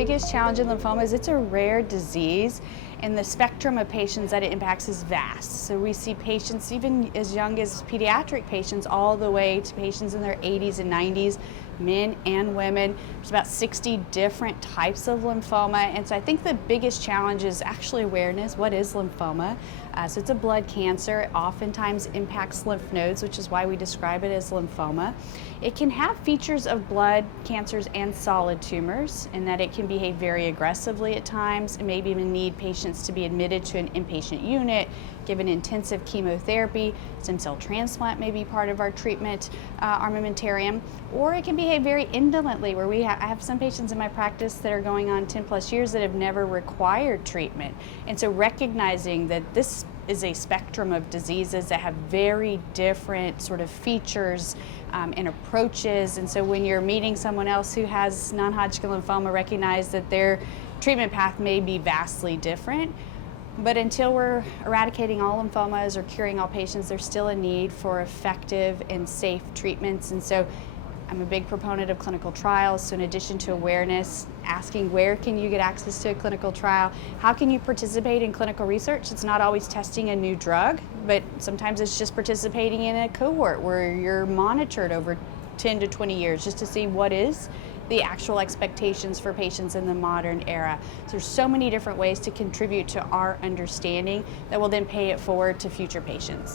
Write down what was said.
biggest challenge in lymphoma is it's a rare disease, and the spectrum of patients that it impacts is vast. So we see patients even as young as pediatric patients all the way to patients in their 80s and 90s, men and women. There's about 60 different types of lymphoma, and so I think the biggest challenge is actually awareness. What is lymphoma? So it's a blood cancer. It oftentimes impacts lymph nodes, which is why we describe it as lymphoma. It can have features of blood cancers and solid tumors, in that it can behave very aggressively at times and maybe even need patients to be admitted to an inpatient unit, given intensive chemotherapy. Stem cell transplant may be part of our treatment armamentarium, or it can behave very indolently, where I have some patients in my practice that are going on 10 plus years that have never required treatment. And so recognizing that this is a spectrum of diseases that have very different sort of features and approaches, and so when you're meeting someone else who has non-Hodgkin lymphoma, recognize that their treatment path may be vastly different. But until we're eradicating all lymphomas or curing all patients, there's still a need for effective and safe treatments. And so I'm a big proponent of clinical trials. So in addition to awareness, asking where can you get access to a clinical trial? How can you participate in clinical research? It's not always testing a new drug, but sometimes it's just participating in a cohort where you're monitored over 10 to 20 years just to see what is the actual expectations for patients in the modern era. So there's so many different ways to contribute to our understanding that will then pay it forward to future patients.